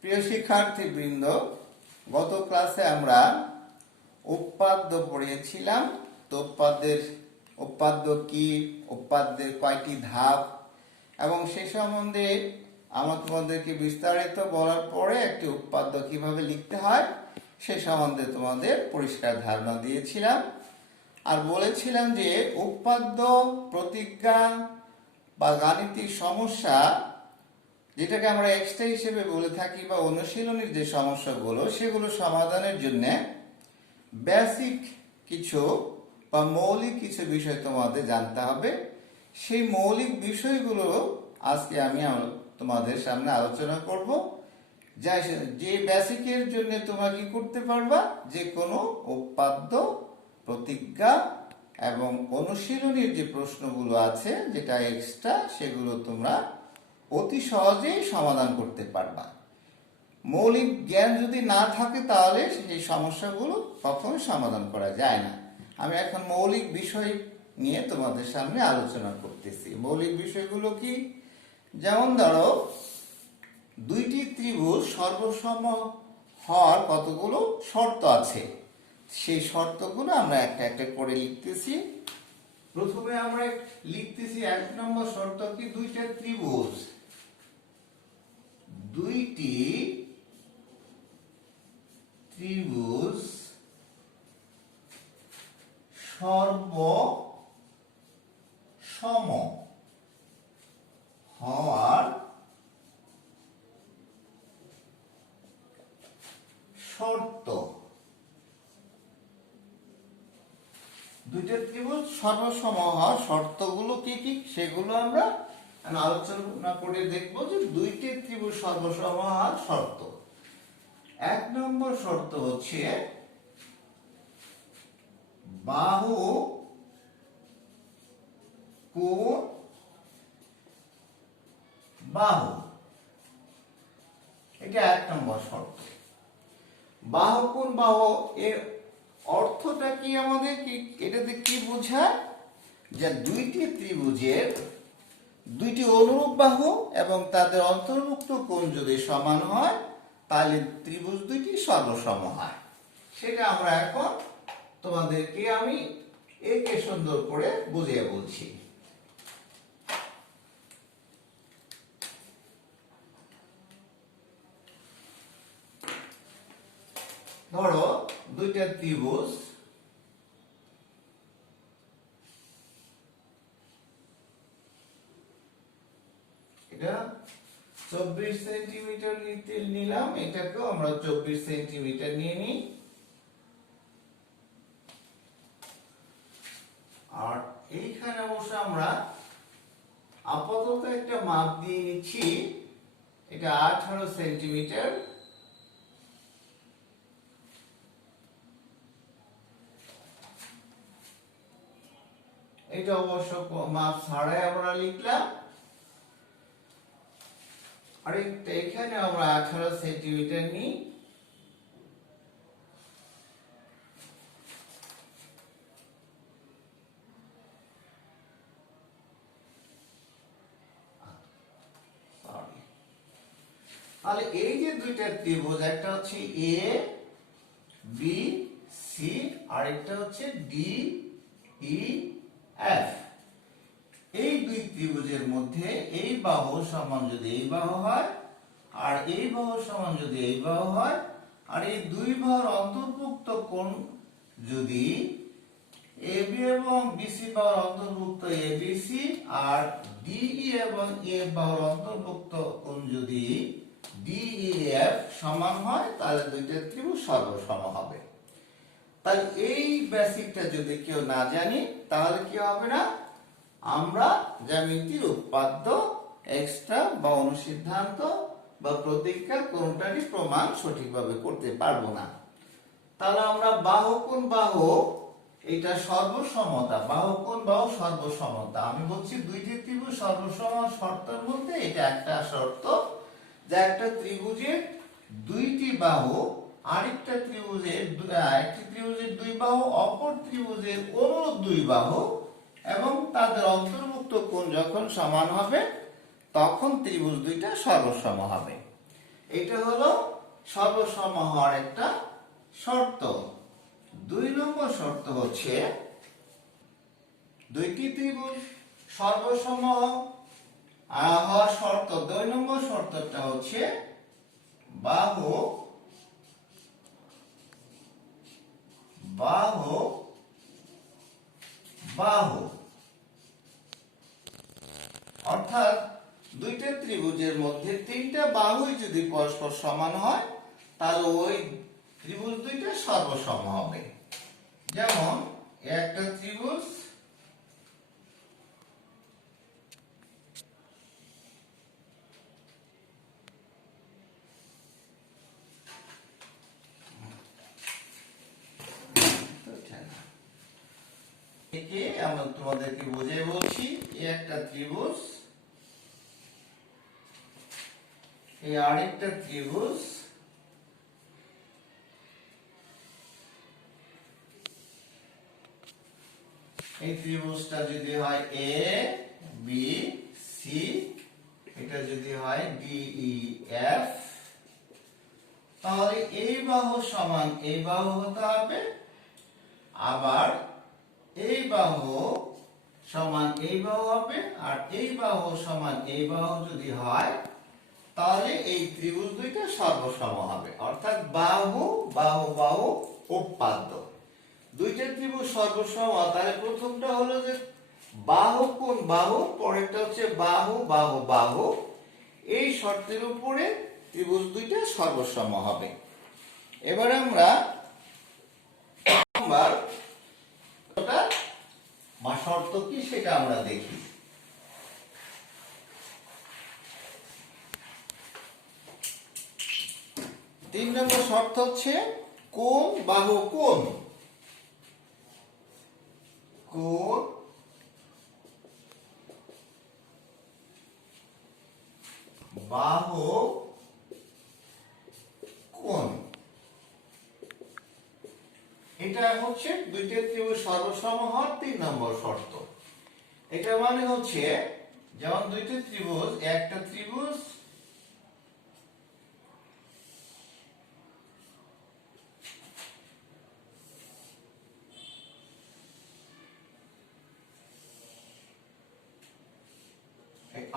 প্রিয় শিক্ষার্থীবৃন্দ, গত ক্লাসে আমরা উৎপাদ্য পড়িয়েছিলাম। তো উৎপাদ্য কি, উৎপাদ্যের কয়টি ধাপ এবং সে সম্বন্ধে আমরা তোমাদেরকে বিস্তারিত বলার পরে একটি উৎপাদ্য কিভাবে লিখতে হয় সে সম্বন্ধে তোমাদের পরিষ্কার ধারণা দিয়েছিলাম। আর বলেছিলাম যে উৎপাদ্য, প্রতিজ্ঞা বা গাণিতিক সমস্যা, যেটাকে আমরা এক্সট্রা হিসেবে বলে থাকি, বা অনুশীলনীর যে সমস্যাগুলো সেগুলো সমাধানের জন্য বেসিক কিছু বা মৌলিক কিছু বিষয় তোমাদের জানতে হবে। সেই মৌলিক বিষয়গুলো আজকে আমি তোমাদের সামনে আলোচনা করব। যে বেসিকের জন্য তোমরা কি করতে পারবা, যে কোনো উৎপাদ্য, প্রতিজ্ঞা এবং অনুশীলনীর যে প্রশ্নগুলো আছে যেটা এক্সট্রা, সেগুলো তোমরা অতি সহজেই সমাধান করতে পারবা। মৌলিক জ্ঞান যদি না থাকে তাহলে সেই সমস্যাগুলো কখনোই সমাধান করা যায় না। আমি এখন মৌলিক বিষয় নিয়ে তোমাদের সামনে আলোচনা করতেছি। মৌলিক বিষয়গুলো কি? যেমন ধরো, দুইটি ত্রিভুজ সর্বসম হওয়ার কতগুলো শর্ত আছে, সেই শর্তগুলো আমরা একটা একটা করে লিখতেছি। প্রথমে আমরা লিখতেছি 1 নম্বর শর্ত কি, দুইটি ত্রিভুজ সর্বসম হওয়ার শর্ত। দুইটা ত্রিভুজ সর্বসম হওয়ার শর্তগুলো কি কি সেগুলো আমরা আলোচনা করে দেখব। যে দুইটি ত্রিভুজ সর্বসম হওয়ার শর্ত, 1 নম্বর শর্ত হচ্ছে বাহু কোণ বাহু। এটা 1 নম্বর শর্ত। বাহু কোণ বাহু এর অর্থটা কি আমাদের, কি এটাতে কি বোঝায়? যে দুইটি ত্রিভুজের দুইটি অনুরূপ বাহু এবং তাদের অন্তর্ভুক্ত কোণ যদি সমান হয় তাহলে ত্রিভুজ দুইটি সর্বসম হয়। সেটা আমরা এখন তোমাদেরকে আমি একে সুন্দর করে বুঝিয়ে বলছি। ধরো দুইটা ত্রিভুজ, এটা 24 সেন্টিমিটার নিলাম, এটাকেও আমরা 24 সেন্টিমিটার নিয়ে নিই। আর এইখানে অবশ্য আমরা আপাতত একটা মাপ দিয়ে নিচ্ছি, এটা 18 সেন্টিমিটার। এটা অবশ্য মাপ ছাড়াই আমরা লিখলাম। আর এখানে আমরা 18 সেন্টিমিটার নিই। তাহলে এই যে দুইটা ত্রিভুজ, একটা হচ্ছে এ বি সি আর একটা হচ্ছে ডি ই এফ, এই দুই ত্রিভুজের মধ্যে এই বাহু সমান যদি এই বাহু হয় আর এই বাহু সমান যদি এই বাহু হয়, আর এই দুই বাহুর অন্তর্ভুক্ত কোণ যদি এবি এবং বিসি বাহুর অন্তর্ভুক্ত এবিসি আর ডিই এবং এফ বাহুর অন্তর্ভুক্ত কোণ যদি ডিইএফ সমান হয় তাহলে দুইটা ত্রিভুজ সর্বসম হবে। তাহলে এই বেসিকটা যদি কেউ না জানি তাহলে কি হবে না, আমরা জ্যামিতির উৎপাদ্য, এক্সট্রা বা অনুসিদ্ধান্ত বা প্রতিজ্ঞা কোনটারই প্রমাণ সঠিকভাবে করতে পারবো না। তাহলে আমরা বাহু কোণ বাহু, এটা সর্বসমতা, বাহু কোণ বাহু সর্বসমতা। আমি বলছি দুইটি ত্রিভুজ সর্বসম শর্তের মধ্যে এটা একটা শর্ত, যে একটা ত্রিভুজের দুইটি বাহু আরেকটা ত্রিভুজের একটি ত্রিভুজের দুই বাহু অপর ত্রিভুজের অনুরূপ দুই বাহু এবং তাদের অন্তর্ভুক্ত কোণ যখন সমান হবে তখন ত্রিভুজ দুইটা সর্বসম হবে। এটা হলো সর্বসম হওয়ার একটা শর্ত। 2 নম্বর শর্ত হচ্ছে দুইটি ত্রিভুজ সর্বসম হওয়ার শর্ত। 2 নম্বর শর্তটা হচ্ছে বাহু বাহু বাহু অর্থাৎ দুইটা ত্রিভুজের মধ্যে তিনটা বাহুই যদি পরস্পর সমান হয় তাহলে ওই ত্রিভুজ দুইটা সর্বসম হবে। যেমন একটা ত্রিভুজ একে আমরা তোমাদেরকে বুঝিয়ে বলছি, এই একটা ত্রিভুজ, এই আরেকটা ত্রিভুজ, এই ত্রিভুজটা যদি হয় এ বি সি, এটা যদি হয় ডি ই এফ, তাহলে এই বাহু সমান এই বাহু হতে হবে, আবার এই বাহু সমান এই বাহু হবে, আর এই বাহু সমান এই বাহু যদি হয় তাহলে এই ত্রিভুজ দুইটা সর্বসম হবে। অর্থাৎ বাহু বাহু বাহু উৎপাদ্য দুইটা ত্রিভুজ সর্বসম। তাহলে প্রথমটা হলো যে বাহু কোণ বাহু, পরেরটা হচ্ছে বাহু বাহু বাহু। এই শর্তের উপরে ত্রিভুজ দুইটা সর্বসম হবে। এবার আমরা নাম্বার বা শর্ত কি সেটা আমরা দেখি। 3 নম্বর শর্ত হচ্ছে কোণ বাহু কোণ, কোণ বাহু কোণ। এটা হচ্ছে দুইটা ত্রিভুজ সর্বসম হওয়ার 3 নম্বর শর্ত। এটা মানে হচ্ছে যেমন দুইটা ত্রিভুজ, একটা ত্রিভুজ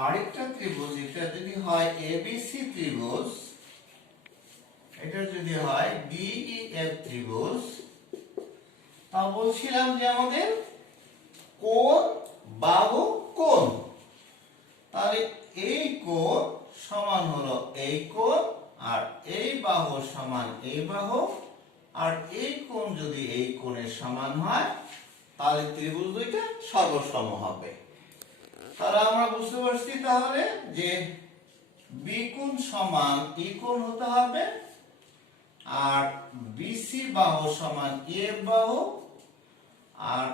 আরেকটা ত্রিভুজ, এটা যদি হয় এবিসি ত্রিভুজ, এটা যদি হয় ডিইএফ ত্রিভুজ, তা বলছিলাম যে আমাদের কোণ বাহু কোণ, তাহলে এই কোণ সমান হলো এই কোণ, আর এই বাহু সমান এই বাহু, আর এই কোণ যদি এই কোণের সমান হয় তাহলে ত্রিভুজ দুইটা সর্বসম হবে। তাহলে আমরা বুঝতে পারছি তাহলে যে বি কোণ সমান ই কোণ হতে হবে, আর বিসি বাহু সমান এফ বাহু, আর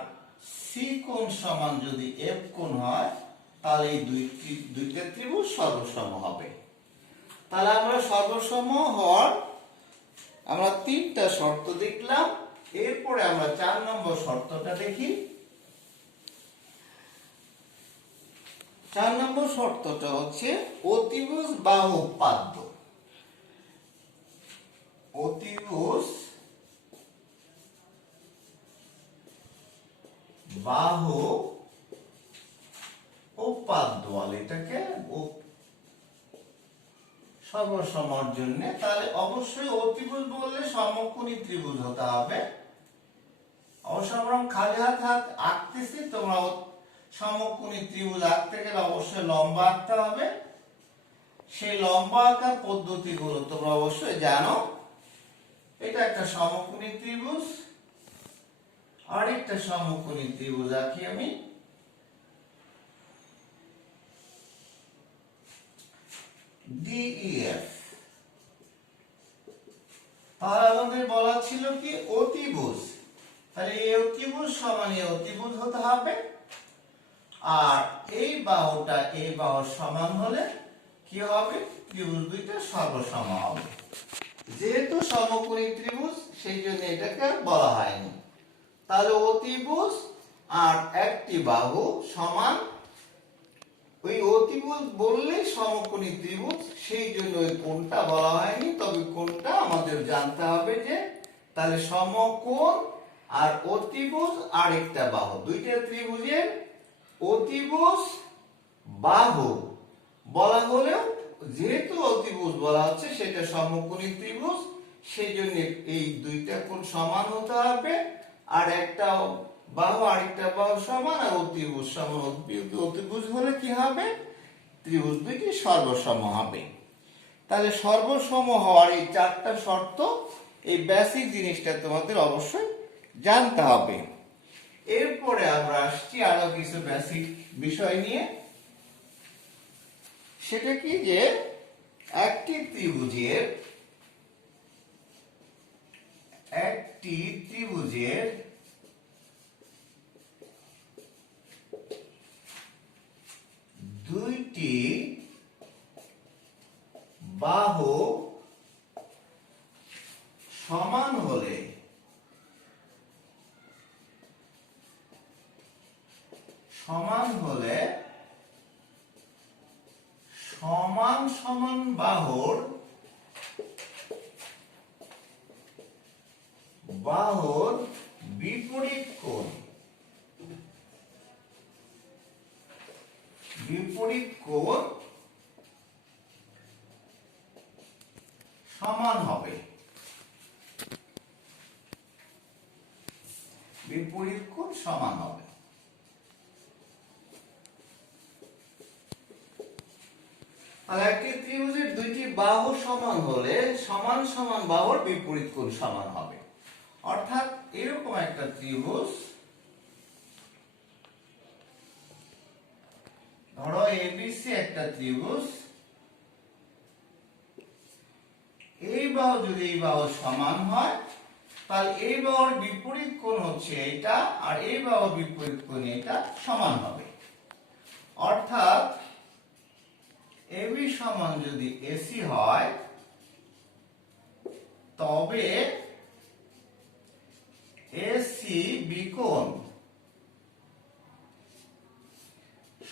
সি কোণ সমান যদি এফ কোণ হয় তাহলে এই দুইটা ত্রিভুজ সর্বসম হবে। তাহলে আমরা সর্বসম হওয়ার আমরা 3টা শর্ত দেখলাম। এরপরে আমরা 4 নম্বর শর্তটা দেখি। 4 নম্বর শর্তটা হচ্ছে অতিভুজ বাহু উৎপাদ্য। অতিভুজ বাহু উৎপাদ্য বলে এটাকে সর্বসমর জন্য। তাহলে অবশ্যই অতিভুজ বললে সমকোণী ত্রিভুজ হতে হবে। অবশ্য আমরা খালি হাত আঁকতেছি, তোমরা সমকোণী ত্রিভুজ আঁকতে গেলে অবশ্যই লম্বা আঁকতে হবে। সেই লম্বা আঁকার পদ্ধতিগুলো তোমরা অবশ্যই জানো। এটা একটা সমকোণী ত্রিভুজ, আরেকটা সমকোণী ত্রিভুজ আঁকি আমি। ডিইএফ, তাহলে আমাদের বলা ছিল কি অতিভুজ, তাহলে এই অতিভুজ সমান এই অতিভুজ হতে হবে, আর এই বাহুটা এই বাহুর সমান হলে কি হবে, ত্রিভুজ দুইটা সর্বসম হবে। যেহেতু সমকোণী ত্রিভুজ সেই জন্য এটাকে বলা হয়নি। তাহলে অতিভুজ আর একটি বাহু সমান ওই অতিভুজ বললে সমকোণী ত্রিভুজ, সেই জন্য ওই কোণটা বলা হয়নি, তবে কোণটা আমাদের জানতে হবে যে তাহলে সমকোণ আর অতিভুজ আর একটা বাহু, দুইটা ত্রিভুজের অতিভুজ বাহু বলা হলেও যেহেতু অতিভুজ বলা হচ্ছে সেটা সমকোণী ত্রিভুজ, সেই জন্য এই দুইটা কোণ সমান হতে হবে, আর একটা বাহু আরেকটা বাহু সমান, আর অতিভুজ সমান। অতিভুজ হলে কি হবে? ত্রিভুজ দুইটি সর্বসম হবে। তাহলে সর্বসম হওয়ার এই চারটা শর্ত, এই বেসিক জিনিসটা তোমাদের অবশ্যই জানতে হবে। এরপরে আমরা আসছি আরো কিছু বেসিক বিষয় নিয়ে। সেটা কি যে একটি ত্রিভুজের দুইটি বাহু সমান হলে সমান সমান বাহুর বিপরীত কোণ সমান হবে। বিপরীত কোণ সমান হবে। আর একটি ত্রিভুজের দুইটি বাহু সমান হলে সমান সমান বাহুর বিপরীত কোণ সমান হবে। অর্থাৎ এরকম একটা ত্রিভুজ, ধরো এবিসি একটা ত্রিভুজ, এই বাহু যদি এই বাহু সমান হয় তাহলে এই বাহুর বিপরীত কোণ হচ্ছে এটা, আর এই বাহুর বিপরীত কোণ এটা সমান হবে। অর্থাৎ এবি সমান যদি এসি হয় তবে এসি বি কোণ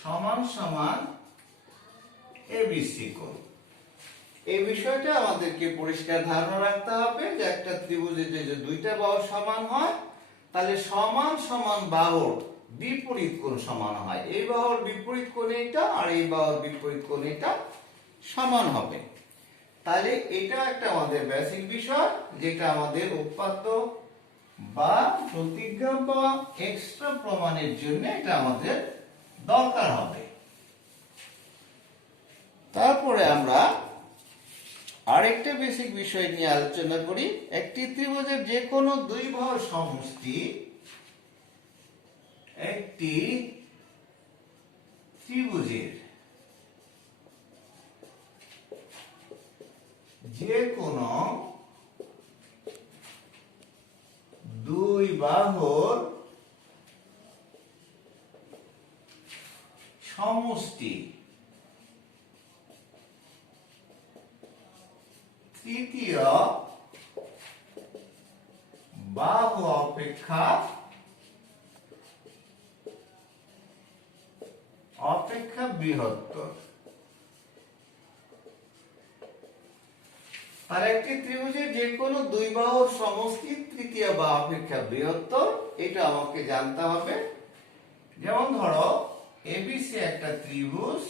সমান সমান এবিসি কোণ। এই বিষয়টা আমাদেরকে পরিষ্কার ধারণা রাখতে হবে যে একটা ত্রিভুজের যে দুইটা বাহু সমান হয় তাহলে সমান সমান বাহুর বিপরীত কোণ সমান হয়। এই বাহুর বিপরীত কোণ এটা, আর এই বাহুর বিপরীত কোণ এটা সমান হবে। তাহলে এটা একটা আমাদের বেসিক বিষয়, যেটা আমাদের উপপাদ্য বা প্রতিজ্ঞা বা এক্সট্রা প্রমাণের জন্য এটা আমাদের দরকার হবে। তারপরে আমরা আরেকটা বেসিক বিষয় নিয়ে আলোচনা করি। একটি ত্রিভুজের যে কোনো দুই বাহুর সমষ্টি একটি ত্রিভুজের যে কোনো দুই বাহুর সমষ্টি তৃতীয় বাহু অপেক্ষা বৃহত্তর। আর একটি ত্রিভুজের যে কোনো দুই বাহুর সমষ্টি তৃতীয় বাহু অপেক্ষা বৃহত্তর, এটা আমাকে জানতে হবে। যেমন ধরো এবিসি একটা ত্রিভুজ,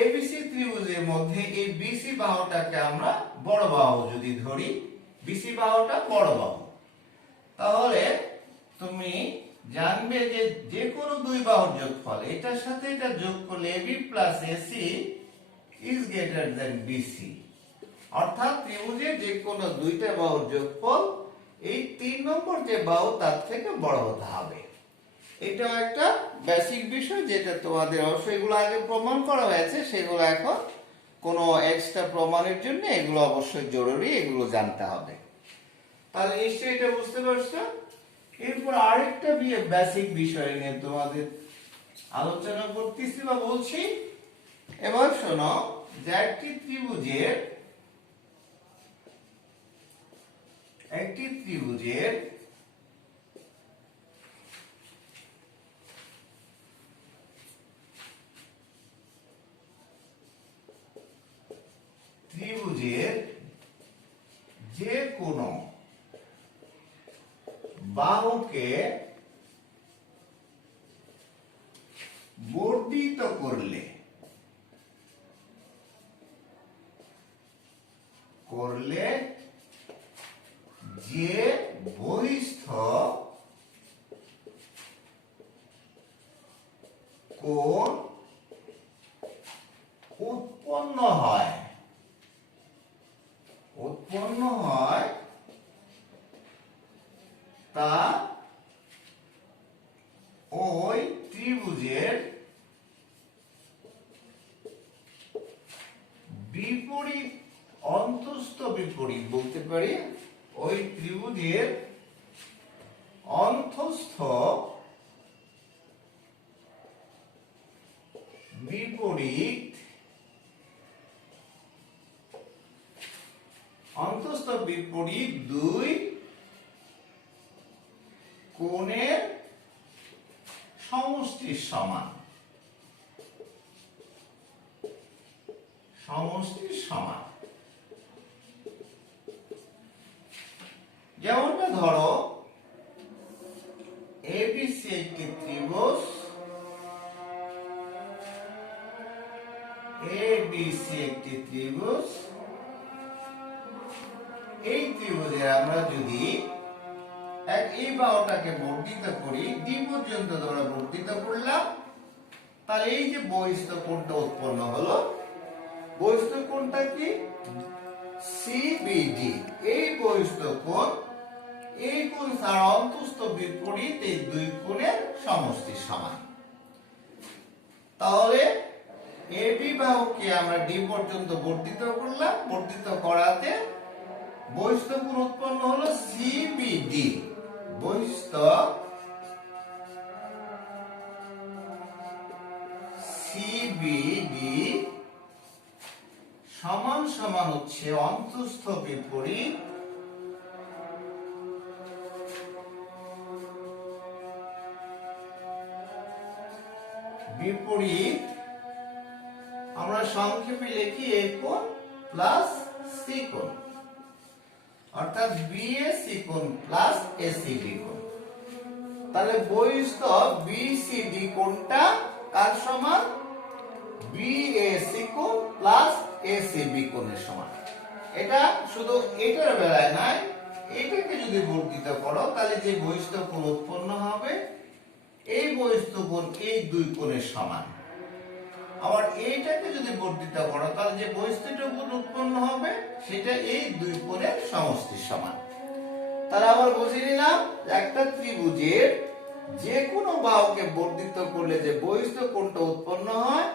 এবিসি ত্রিভুজের মধ্যে এই বিসি বাহুটাকে আমরা বড় বাহু যদি ধরি, বিসি বাহুটা বড় বাহু, তাহলে তুমি জানবে যে যে কোনো দুই বাহুর যোগফল, এটার সাথে এটা যোগ করলে AB plus AC is greater than BC. অর্থাৎ ত্রিভুজের যে কোনো দুইটা বাহুর যোগফল এই 3 নম্বর যে বাহু তার থেকে বড় হতে হবে। এটা একটা বেসিক বিষয়, যেটা তোমাদের অবশ্যই এগুলো আগে প্রমাণ করা হয়েছে, সেগুলো এখন কোনো এক্সট্রা প্রমাণের জন্য এগুলো অবশ্যই জরুরি, এগুলো জানতে হবে। তাহলে নিশ্চয়ই এটা বুঝতে পারছো। এরপর আরেকটা বেসিক বিষয় নিয়ে তোমাদের আলোচনা করতেছি বা বলছি। এবার শোনো যে একটি ত্রিভুজের একটি ত্রিভুজের যে কোনো বাহুকে বর্ধিত করলে যে বহিস্থ কোণ উৎপন্ন হয় তা ওই ত্রিভুজের বিপরীত অন্তস্থ বিপরীত বলতে পারি, ওই ত্রিভুজের অন্তস্থ বিপরীত দুই কোণের সমষ্টির সমান। যেমনটা ধরো এবিসি একটি ত্রিভুজ, এই ত্রিভুজে আমরা যদি এই বাহুটাকে বর্ধিত করি, ডি পর্যন্ত আমরা বর্ধিত করলাম, তাহলে এই যে বহিস্থ কোণটা উৎপন্ন হলো, বহিস্থ কোণটা কি সিবিডি। এই বহিস্থ কোণ এই কোণ ছাড়া অন্তস্থ বিপরীত এই দুই কোণের সমষ্টির সমান। তাহলে এবি বাহুকে আমরা ডি পর্যন্ত বর্ধিত করলাম, বর্ধিত করাতে বহিস্থ কোণ উৎপন্ন হলো সিবিডি। বহিস্থ সিবিডি সমান সমান হচ্ছে অন্তস্থ বিপরীত আমরা সংক্ষেপে লিখি এ কোণ প্লাস সি কোণ, অর্থাৎ বিএসি কোণ প্লাস এসিবি কোণ। তাহলে বহিস্থ বিসিডি কোণটা কার সমান? বিএসি কোণ প্লাস এসিবি কোণের সমান। এটা শুধু এটার বেলায় নয়, এটাকে যদি বর্ধিত করো তাহলে যে বহিস্থ কোণ উৎপন্ন হবে এই বহিস্থ কোণ এই দুই কোণের সমান। আবার এইটাকে যদি বর্ধিত করো তাহলে যে বহিস্থ কোণ উৎপন্ন হবে সেটা এই দুই কোণের সমষ্টির সমান। তাহলে আবার বুঝে নিলাম একটা ত্রিভুজের যে কোনো বাহুকে বর্ধিত করলে যে বহিস্থ কোণটা উৎপন্ন হয়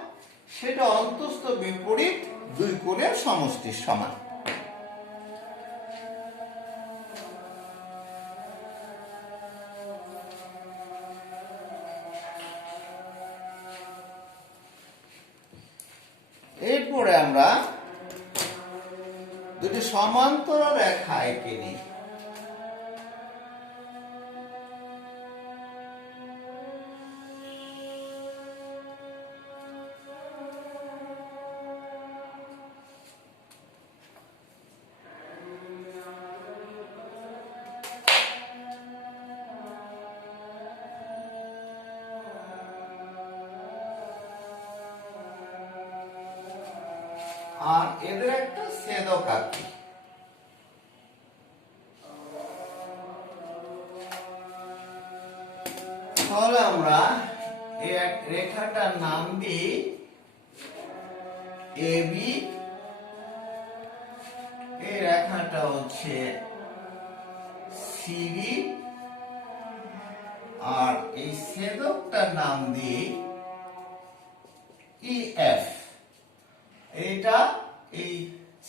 সেটা অন্তস্থ বিপরীত দুই কোণের সমষ্টির সমান। এরপরে আমরা দুটি সমান্তরাল রেখা এঁকে নিই। আর এদের একটা ছেদক আঁকি। তাহলে আমরা এই রেখাটার নাম দিই এবি, এই রেখাটা হচ্ছে সিবি, আর এই ছেদকটার নাম দিই ইএফ। এটা এই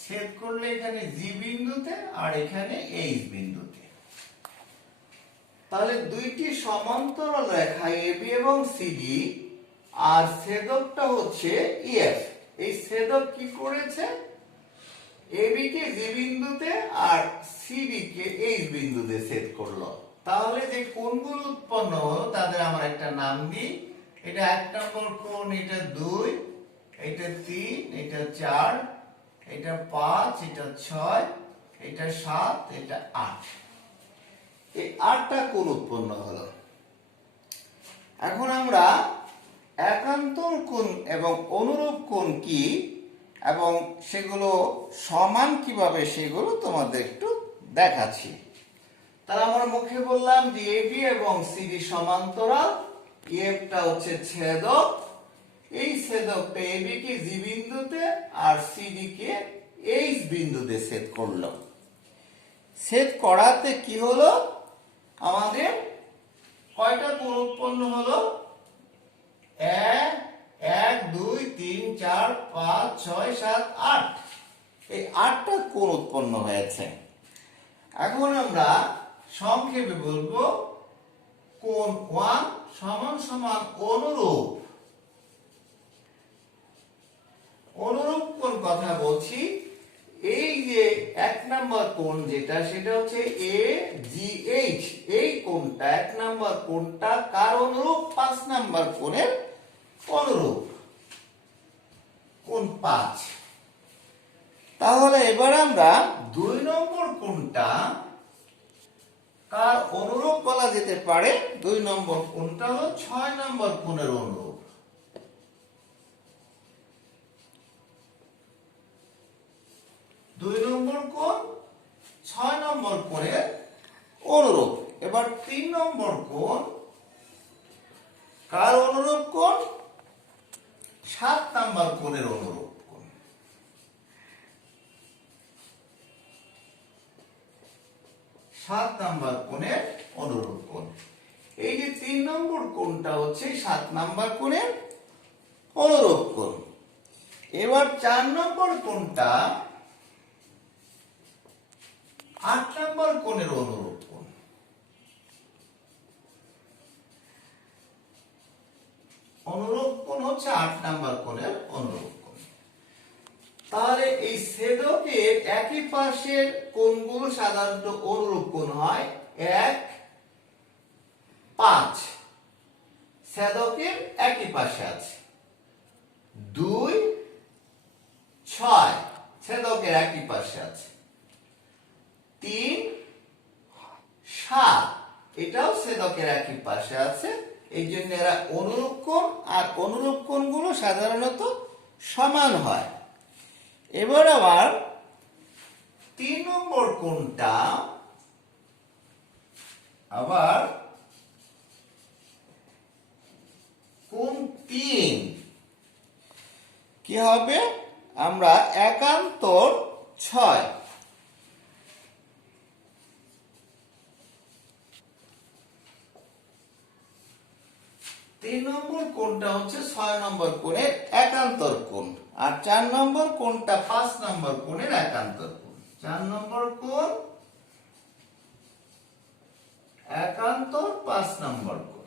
ছেদ করলে এখানে জি বিন্দুতে আর এখানে এইচ বিন্দুতে। তাহলে দুইটি সমান্তরাল রেখা এবি এবং সিডি, আর ছেদকটা হচ্ছে ইএফ। এই ছেদক কি করেছে? এবি কে জি বিন্দুতে আর সিডি কে এইচ বিন্দুতে ছেদ করলো। তাহলে যে কোণগুলো উৎপন্ন হলো তাদের আমরা একটা নাম দিই। এটা 1 নম্বর কোণ, এটা 2, এটা 3, এটা 4, এটা 5, এটা 6, এটা 7, এটা 8। এই 8টা কোণ উৎপন্ন হলো। এখন আমরা একান্তর কোণ এবং অনুরূপ কোণ কি এবং সেগুলো সমান কিভাবে সেগুলো তোমাদের একটু দেখাচ্ছি। তাহলে আমরা মুখে বললাম যে এবি এবং সিডি সমান্তরাল, এফটা হচ্ছে ছেদক, এই ছেদকটা এবি কে জি বিন্দুতে আর সিডি কে এইচ বিন্দুতে ছেদ করলো। ছেদ করাতে কি হলো, আমাদের কয়টা কোণ উৎপন্ন হলো? 1 2 3 4 5 6 7 8। এই 8টা কোণ উৎপন্ন হয়েছে। এখন আমরা সংক্ষেপে বলবো কোণ 1 সমান সমান অনুরূপ। অনুরূপ কোণ কথা বলছি, এই যে 1 নম্বর কোণ যেটা সেটা হচ্ছে এ জি এইচ। এই কোণটা 1 নম্বর কোণটা কার অনুরূপ? 5 নম্বর কোণের অনুরূপ, কোণ 5। তাহলে এবার আমরা 2 নম্বর কোণটা কার অনুরূপ বলা যেতে পারে? 2 নম্বর কোণটা হলো 6 নম্বর কোণের অনুরূপ। 2 নম্বর কোণ 6 নম্বর কোণের অনুরূপ। এবার 3 নম্বর কোণ কার অনুরূপ কোণ? 7 নম্বর কোণের অনুরূপ কোণ। 7 নম্বর কোণের অনুরূপ কোণ। এই যে 3 নম্বর কোণটা হচ্ছে 7 নম্বর কোণের অনুরূপ কোণ। এবার 4 নম্বর কোণটা 8 নম্বর কোণের অনুরূপ কোণ। অনুরূপ কোণ হচ্ছে 8 নম্বর কোণের অনুরূপ কোণ। তাহলে এই ছেদকের একই পাশের কোণগুলো সাধারণত অনুরূপ কোণ হয়। 1 5 ছেদকের একই পাশে আছে। 2 6 ছেদকের একই পাশে আছে। 3 7 এটাও ছেদকের একই পাশে আছে। এই জন্য এরা অনুরূপ কোণ, আর অনুরূপ কোণগুলো সাধারণত সমান হয়। এবার আবার 3 নম্বর কোণটা আবার কোণ 3 কি হবে? আমরা একান্তর 6। 3 নম্বর কোণটা হচ্ছে 6 নম্বর কোণের একান্তর কোণ, আর 4 নম্বর কোণটা 5 নম্বর কোণের একান্তর কোণ। 4 নম্বর কোণ একান্তর 5 নম্বর কোণ।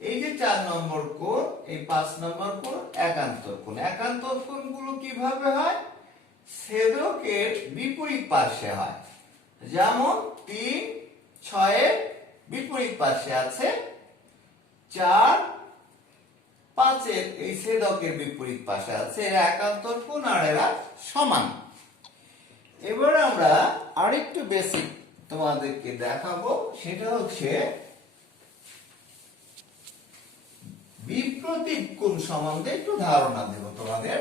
এই যে 4 নম্বর কোণ, এই 5 নম্বর কোণ একান্তর কোণ। একান্তর কোণগুলো কিভাবে হয়? ছেদকের বিপরীত পাশে হয়। যেমন 3 6 এর বিপরীত পাশে আছে, 4 5 এর এই ছেদকের বিপরীত পাশে আছে। এরা একান্তর কোণ আর এরা সমান। এবার আমরা আরেকটু বেসিক তোমাদেরকে দেখাবো, সেটা হচ্ছে বিপ্রতীপ কোণ সম্বন্ধে একটু ধারণা দেব তোমাদের।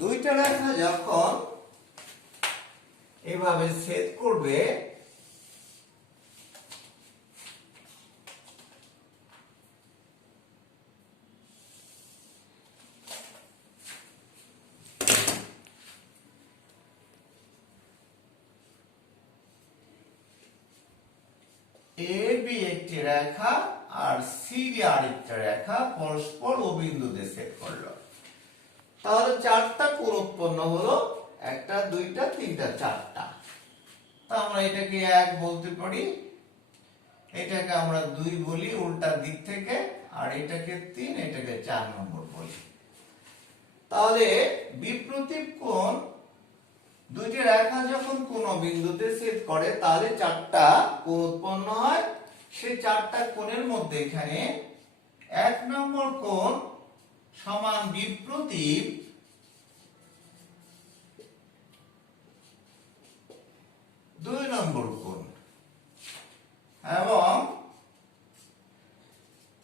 দুইটা রেখা যখন এভাবে ছেদ করবে, এ বি একটি রেখা আর সিডি আরেকটা রেখা পরস্পর ও বিন্দুতে ছেদ করলো। তাহলে 4টা কোণ উৎপন্ন হলো। 1 2 3 4টা। তা আমরা এটাকে 1 বলতে পারি, এটাকে আমরা 2 বলি উল্টা দিক থেকে, আর এটাকে 3, এটাকে 4 নম্বর বলি। তাহলে বিপ্রতীপ কোণ দুইটি রেখা যখন কোন বিন্দুতে ছেদ করে তাহলে চারটা কোণ উৎপন্ন হয়। সেই চারটা কোণের মধ্যে এখানে 1 নম্বর কোণ সমান বিপ্রতীপ 2 নম্বর কোণ এবং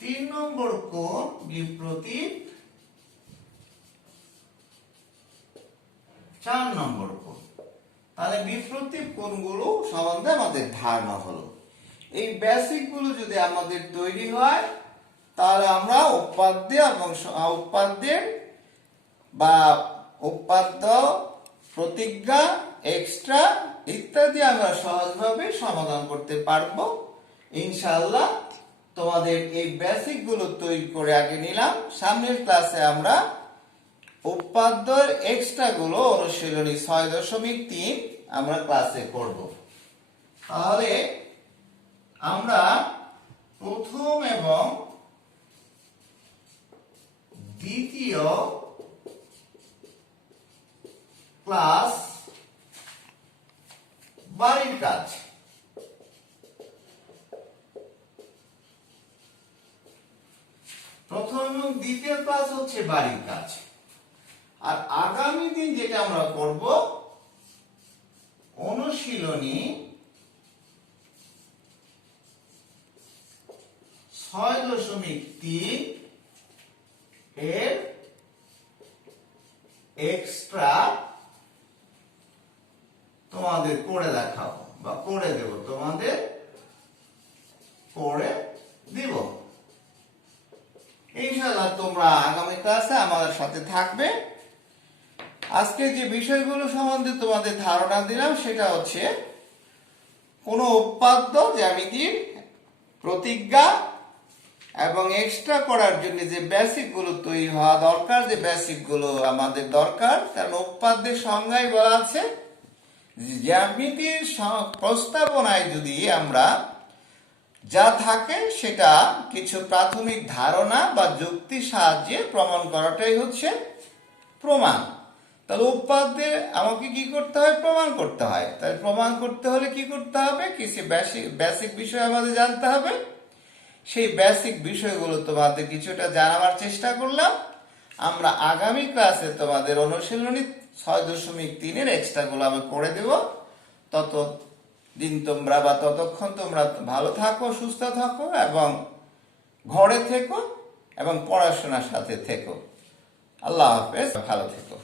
3 নম্বর কোণ বিপ্রতীপ 4 নম্বর কোণ। তাহলে বিপ্রতীপ কোণগুলো সম্বন্ধে আমাদের ধারণা হলো। এই বেসিক গুলো যদি আমাদের তৈরি হয় তাহলে আমরা উপাদ্য এবং উপাদ্যের বা উপাদ্য, প্রতিজ্ঞা, এক্সট্রা ইত্যাদি আমরা সহজভাবে সমাধান করতে পারবো ইনশাআল্লাহ। তোমাদের এই বেসিক গুলো তৈরি করে আগে নিলাম। সামনের ক্লাসে আমরা উপাদ্যের এক্সট্রা গুলো অনুশীলনী 6.3 আমরা ক্লাসে করব। তাহলে আমরা প্রথম এবং দ্বিতীয় ক্লাস বাড়ির কাজ, প্রথম এবং দ্বিতীয় ক্লাস হচ্ছে বাড়ির কাজ। আর আগামী দিন যেটা আমরা করব অনুশীলনী 6.3 এর এক্সট্রা তোমাদের করে দেখাবো বা করে দেব, তোমাদের করে দিব ইনশাআল্লাহ। তোমরা আগামী ক্লাসে আমাদের সাথে থাকবে। আজকে যে বিষয়গুলো সম্বন্ধে তোমাদের ধারণা দিলাম সেটা হচ্ছে কোন উপাদ্য জ্যামিতির প্রতিজ্ঞা এবং এক্সট্রা করার জন্য যে বেসিক গুলো তৈরি হওয়া দরকার, যে বেসিক গুলো আমাদের দরকার। কারণ উপাদ্যের সংজ্ঞায় বলা আছে জ্যামিতির প্রস্তাবনায় যদি আমরা যা থাকে সেটা কিছু প্রাথমিক ধারণা বা যুক্তির সাহায্যে প্রমাণ করাটাই হচ্ছে প্রমাণ। তাহলে উপাদ্যে আমাকে কি করতে হয়? প্রমাণ করতে হয়। তাই প্রমাণ করতে হলে কি করতে হবে? কিছু বেসিক বিষয় আমাদের জানতে হবে। সেই বেসিক বিষয়গুলো তোমাদের কিছুটা জানাবার চেষ্টা করলাম। আমরা আগামী ক্লাসে তোমাদের অনুশীলনী 6.3 এর এক্সট্রা গুলো আমি করে দেব। ততদিন তোমরা বা ততক্ষণ তোমরা ভালো থাকো, সুস্থ থাকো এবং ঘরে থেকো এবং পড়াশোনার সাথে থেকো। আল্লাহ হাফেজ, ভালো থেকো।